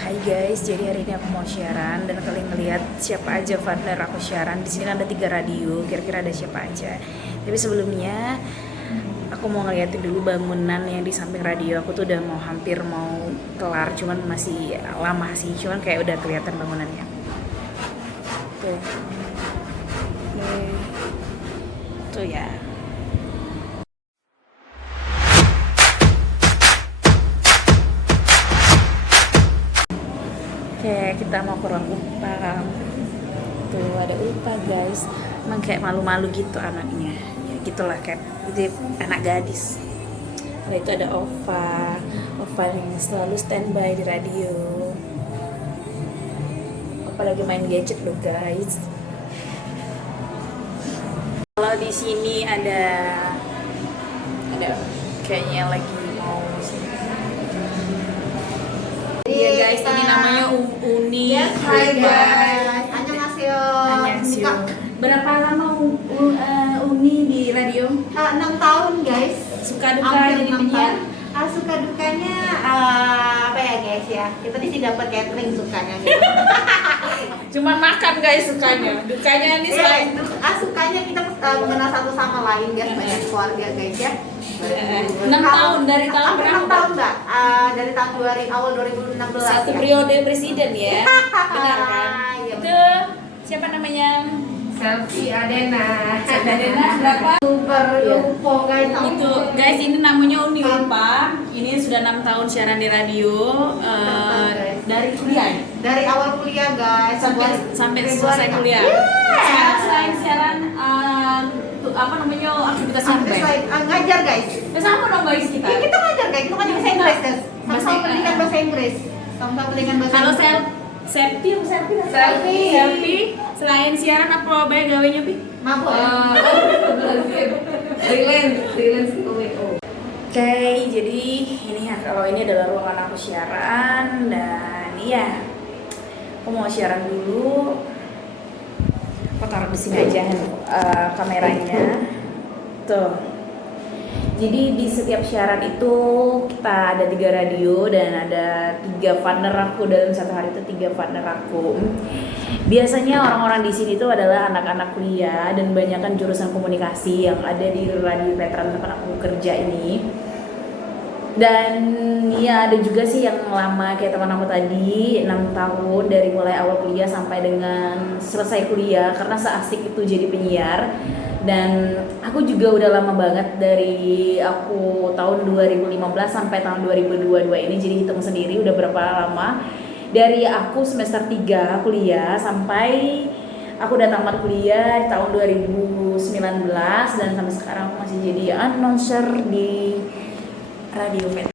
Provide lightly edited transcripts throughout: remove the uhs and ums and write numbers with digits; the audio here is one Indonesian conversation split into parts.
Hai guys, jadi hari ini aku mau siaran dan kalian ngelihat siapa aja partner aku siaran. Di sini kan ada 3 radio, kira-kira ada siapa aja. Tapi sebelumnya aku mau ngeliatin dulu bangunan yang di samping radio. Aku tuh udah mau hampir mau kelar, cuman masih lama sih. Cuman kayak udah kelihatan bangunannya. Tuh. Tuh ya. Oke, kita mau ke ruang UPA. Tuh ada UPA guys. Emang kayak malu-malu gitu anaknya. Ya gitulah kayak jadi anak gadis. Nah, itu ada Ova yang selalu standby di radio. Apalagi main gadget loh guys. Kalau di sini ada kayaknya lagi mau iya guys, ini namanya Uni. Yes, hi guys. Annyeonghaseyo. Berapa lama Uni di radio? 6 tahun guys. Suka duka jadi penyiar? Suka dukanya apa ya guys ya? Kita di sini dapat catering sukanya gitu. Cuman makan guys sukanya. Dukanya ini selain sukanya kita mengenal satu sama lain guys, banyak keluarga guys ya. 6 tahun dari tahun berapa? 6 tahun Mbak. Dari tahun awal 2016 satu ya. periode presiden ya. Benar kan? Iya, Itu siapa namanya? Selfie Adena. Adena berapa? Super lupa guys. Itu guys, ini namanya Uni Umpa. Ini sudah 6 tahun siaran di radio dari kuliah ya? Dari awal kuliah guys sampai selesai kuliah. Sekarang selain siaran apa namanya aktivitas yang baik. Ngajar guys. Sama dong guys kita. Ya, kita ngajar guys, kita ngajar bahasa Inggris guys. Sama-sama Bahasa- pendidikan bahasa Inggris. Sama-sama pendidikan bahasa Kalau Inggris. Selfie, selain siaran apa bae gawenya Pi? Mabuk. Freelance WO. Oke, jadi ini ya kalau ini adalah ruangan aku siaran dan iya aku mau siaran dulu. Aku taruh di sini aja kameranya. Tuh. Jadi di setiap siaran itu kita ada 3 radio dan ada 3 partner aku dalam satu hari itu 3 partner aku. Biasanya orang-orang di sini tuh adalah anak-anak kuliah dan banyakkan jurusan komunikasi yang ada di radio veteran tempat aku kerja ini. Dan ya ada juga sih yang lama kayak teman aku tadi 6 tahun dari mulai awal kuliah sampai dengan selesai kuliah karena seasik itu jadi penyiar. Dan aku juga udah lama banget dari aku tahun 2015 sampai tahun 2022 ini, jadi hitung sendiri udah berapa lama dari aku semester 3 kuliah sampai aku udah tamat kuliah di tahun 2019 dan sampai sekarang aku masih jadi announcer di Radio Vet.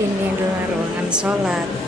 Ini adalah ruangan sholat.